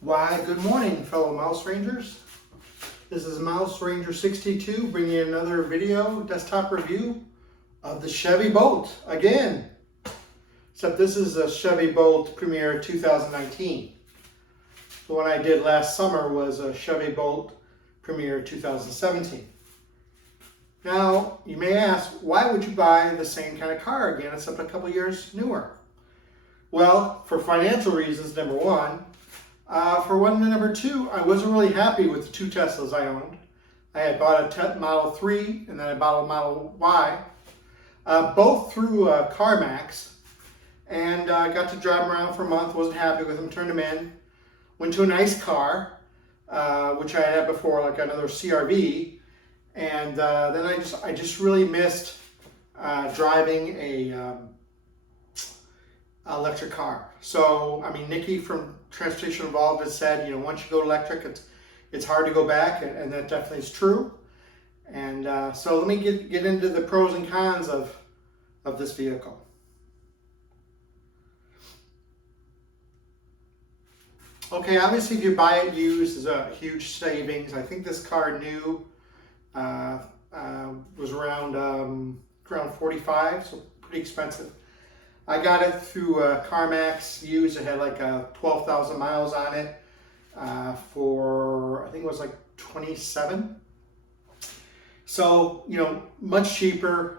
Why, good morning, fellow Mouse Rangers. This is Mouse Ranger 62 bringing you another video, desktop review of the Chevy Bolt again. Except this is a Chevy Bolt Premier 2019. The one I did last summer was a Chevy Bolt Premier 2017. Now, you may ask, why would you buy the same kind of car again, except a couple years newer? Well, for financial reasons, number one. Number two, I wasn't really happy with the two Teslas I owned. I had bought a Model 3 and then I bought a Model Y, both through CarMax, and got to drive them around for a month, wasn't happy with them, turned them in, went to a nice car, which I had before, like another CRV, and then I just really missed driving a electric car. So, I mean, Nikki from Transportation Involved has said, once you go electric, it's hard to go back, and that definitely is true. And so let me get into the pros and cons of this vehicle. Okay, obviously if you buy it used, there's a huge savings. I think this car new was around 45, so pretty expensive. I got it through CarMax used. It had like 12,000 miles on it for, I think it was like 27. So, much cheaper.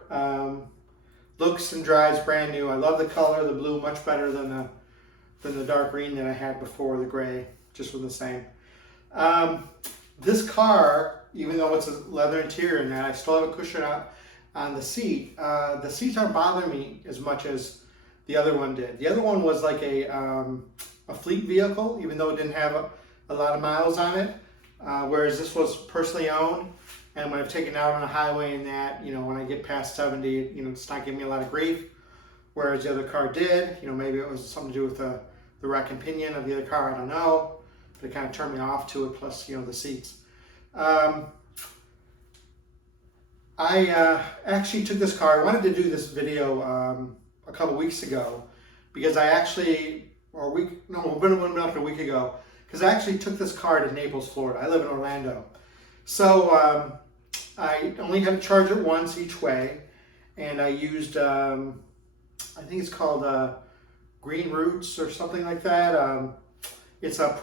Looks and drives brand new. I love the color, the blue, much better than the dark green that I had before, the gray, just was the same. This car, even though it's a leather interior and that, I still have a cushion on the seat. The seats aren't bothering me as much as the other one did. The other one was like a fleet vehicle, even though it didn't have a lot of miles on it, whereas this was personally owned. And when I've taken it out on a highway and that, when I get past 70, it's not giving me a lot of grief, whereas the other car did. Maybe it was something to do with the rack and pinion of the other car, I don't know, but it kind of turned me off to it, plus, the seats. I actually took this car, I wanted to do this video a couple weeks ago, because I actually, not a week ago, because I actually took this car to Naples, Florida. I live in Orlando. So I only had to charge it once each way, and I used, I think it's called Green Roots or something like that. It's a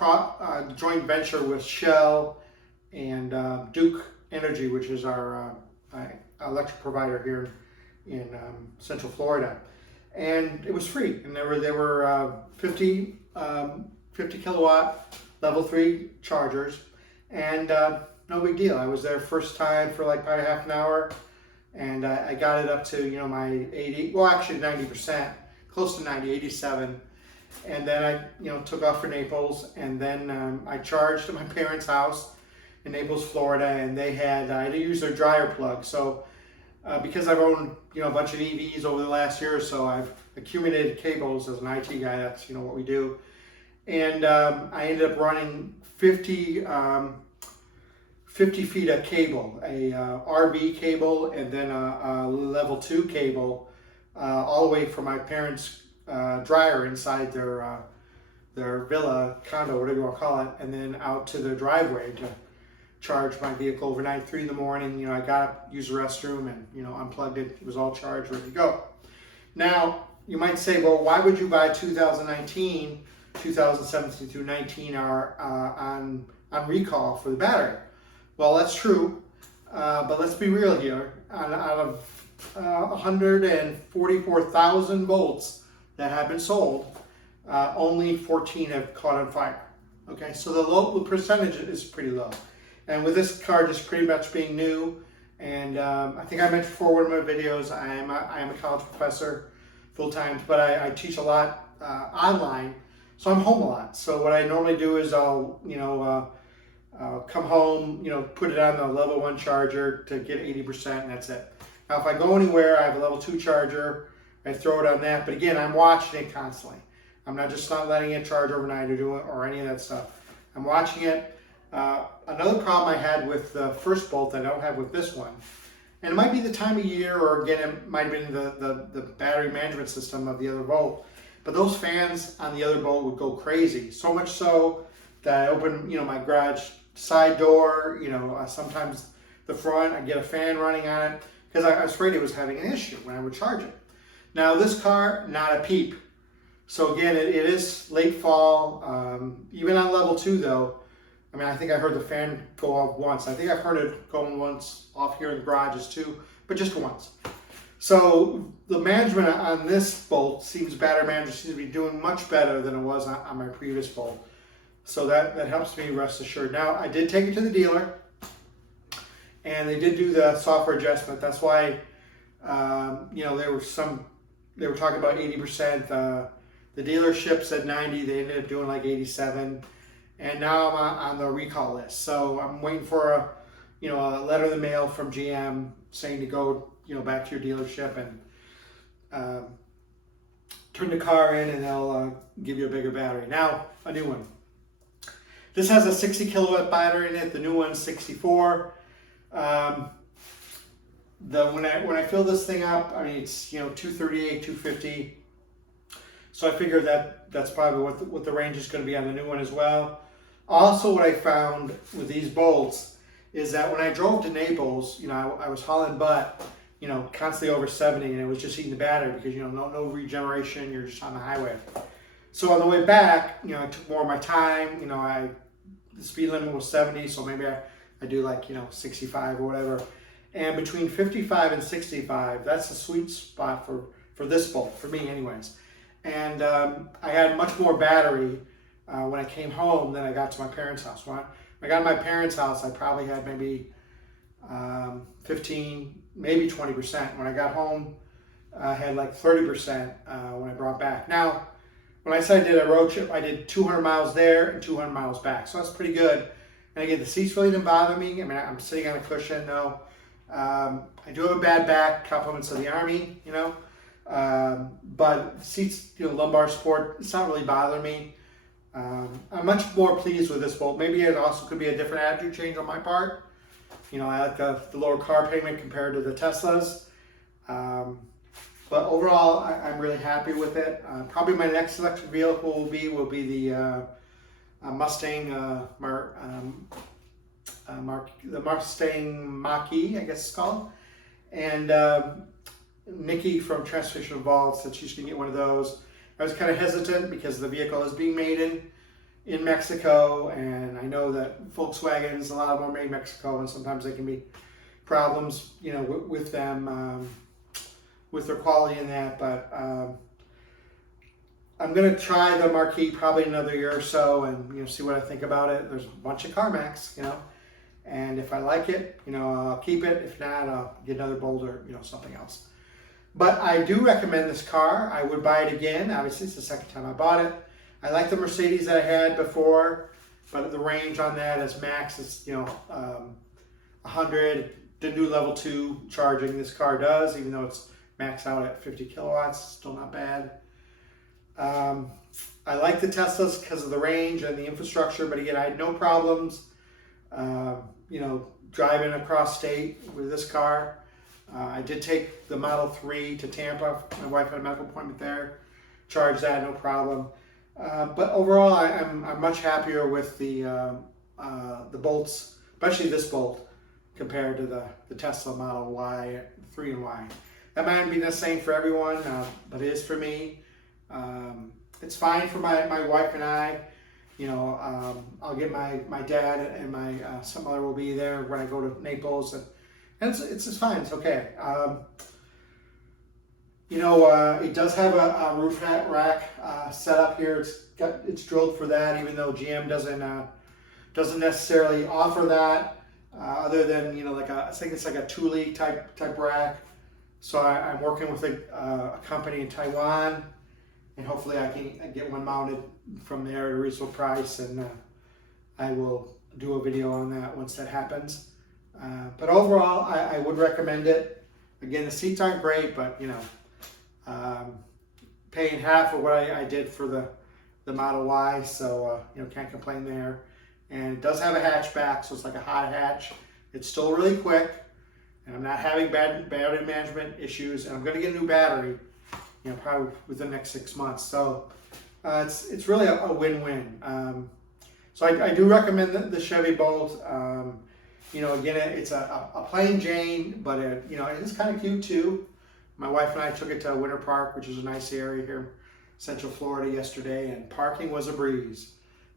joint venture with Shell and Duke Energy, which is our electric provider here in Central Florida. And it was free, and there were 50 kilowatt level 3 chargers, and no big deal. I was there first time for like probably half an hour, and I got it up to my 80, well actually 90%, close to 90, 87, and then I took off for Naples, and then I charged at my parents' house in Naples, Florida, and I had to use their dryer plug. So because I've owned a bunch of EVs over the last year or so, I've accumulated cables as an IT guy. That's what we do, and I ended up running 50 feet of cable, a RV cable, and then a level 2 cable, all the way from my parents' dryer inside their villa, condo, whatever you want to call it, and then out to their driveway to charge my vehicle overnight. 3 in the morning, I got up, used the restroom, and unplugged it. It was all charged, ready to go. Now, you might say, well, why would you buy 2019, 2017 through 19 are on recall for the battery? Well, that's true, but let's be real here. Out of 144,000 bolts that have been sold, only 14 have caught on fire. Okay, so the percentage is pretty low. And with this car just pretty much being new, and I think I mentioned before one of my videos, I am a college professor full-time, but I teach a lot online, so I'm home a lot. So what I normally do is I'll come home, put it on the level 1 charger to get 80%, and that's it. Now if I go anywhere, I have a level 2 charger, I throw it on that, but again, I'm watching it constantly. I'm not letting it charge overnight or any of that stuff. I'm watching it. Another problem I had with the first Bolt I don't have with this one, and it might be the time of year, or again, it might have been the battery management system of the other Bolt, but those fans on the other Bolt would go crazy. So much so that I open, my garage side door, sometimes the front, I get a fan running on it because I was afraid it was having an issue when I would charge it. Now this car, not a peep. So again, it is late fall. Even on level 2 though, I mean, I think I heard the fan go off once. I think I've heard it going once off here in the garages too, but just once. So the management on this Bolt battery management seems to be doing much better than it was on my previous Bolt. So that helps me rest assured. Now, I did take it to the dealer, and they did do the software adjustment. That's why, they were talking about 80%. The dealership said 90. They ended up doing like 87. And now I'm on the recall list. So I'm waiting for a letter in the mail from GM saying to go, back to your dealership and turn the car in, and they'll give you a bigger battery. Now, a new one. This has a 60 kilowatt battery in it. The new one's 64. When I fill this thing up, I mean, it's 238, 250. So I figure that's probably what the range is going to be on the new one as well. Also, what I found with these Bolts is that when I drove to Naples, I was hauling butt, constantly over 70, and it was just eating the battery because no regeneration. You're just on the highway. So on the way back, I took more of my time. The speed limit was 70, so maybe I do like 65 or whatever. And between 55 and 65, that's the sweet spot for this Bolt, for me anyways. And I had much more battery when I came home than I got to my parents' house. When I got to my parents' house, I probably had maybe 15, maybe 20%. When I got home, I had like 30% when I brought back. Now, when I said I did a road trip, I did 200 miles there and 200 miles back. So that's pretty good. And again, the seats really didn't bother me. I mean, I'm sitting on a cushion, no. I do have a bad back, compliments of the Army, but seats, lumbar support, it's not really bothering me. I'm much more pleased with this Bolt. Maybe it also could be a different attitude change on my part. I like the lower car payment compared to the Teslas. But overall, I'm really happy with it. Probably my next electric vehicle will be the Mustang, the Mustang Mach-E, I guess it's called. And Nikki from Transportation Evolved said she's gonna get one of those. I was kind of hesitant because the vehicle is being made in Mexico, and I know that Volkswagens, a lot of them are made in Mexico, and sometimes there can be problems, with them, with their quality in that. But I'm gonna try the Mach-E probably another year or so, and see what I think about it. There's a bunch of CarMax, and if I like it, I'll keep it. If not, I'll get another Bolt or something else. But I do recommend this car. I would buy it again. Obviously, it's the second time I bought it. I like the Mercedes that I had before, but the range on that is max is 100. The new level 2 charging this car does, even though it's maxed out at 50 kilowatts, still not bad. I like the Teslas because of the range and the infrastructure, but again, I had no problems, driving across state with this car. I did take the Model 3 to Tampa. My wife had a medical appointment there. Charged that, no problem. But overall, I'm much happier with the Bolts, especially this Bolt, compared to the Tesla Model Y, 3 and Y. That might not be the same for everyone, but it is for me. It's fine for my wife and I. I'll get my dad and my stepmother will be there when I go to Naples, and it's fine. It's okay. It does have a roof rack set up here. It's drilled for that, even though GM doesn't necessarily offer that, other than I think it's like a Thule type rack. So I'm working with a company in Taiwan, and hopefully I can get one mounted from there at a reasonable price, and I will do a video on that once that happens. But overall, I would recommend it. Again, the seats aren't great, but paying half of what I did for the Model Y, so can't complain there. And it does have a hatchback, so it's like a hot hatch. It's still really quick, and I'm not having battery management issues. And I'm going to get a new battery, probably within the next 6 months. So it's really a win-win. So I do recommend the Chevy Bolt. You know, again, it's a plain Jane, but it is kind of cute too. My wife and I took it to Winter Park, which is a nice area here, Central Florida, yesterday, and parking was a breeze.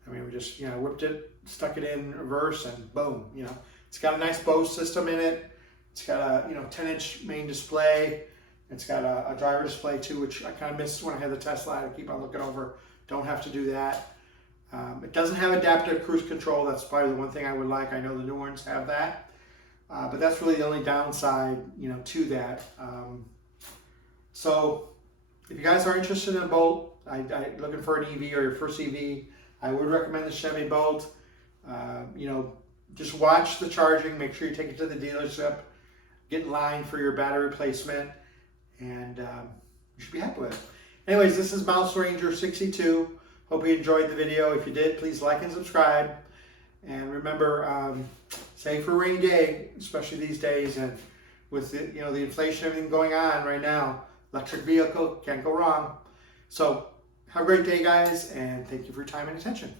I mean, we just whipped it, stuck it in reverse, and boom. It's got a nice Bose system in it. It's got a 10-inch main display. It's got a driver display too, which I kind of missed when I had the Tesla. I keep on looking over. Don't have to do that. It doesn't have adaptive cruise control. That's probably the one thing I would like. I know the new ones have that, but that's really the only downside, to that. So if you guys are interested in a Bolt, looking for an EV or your first EV, I would recommend the Chevy Bolt. Just watch the charging. Make sure you take it to the dealership. Get in line for your battery replacement, and you should be happy with it. Anyways, this is Mouse Ranger 62. Hope you enjoyed the video. If you did, please like and subscribe. And remember, save for a rainy day, especially these days, and with the inflation, everything going on right now. Electric vehicle, can't go wrong. So have a great day, guys, and thank you for your time and attention.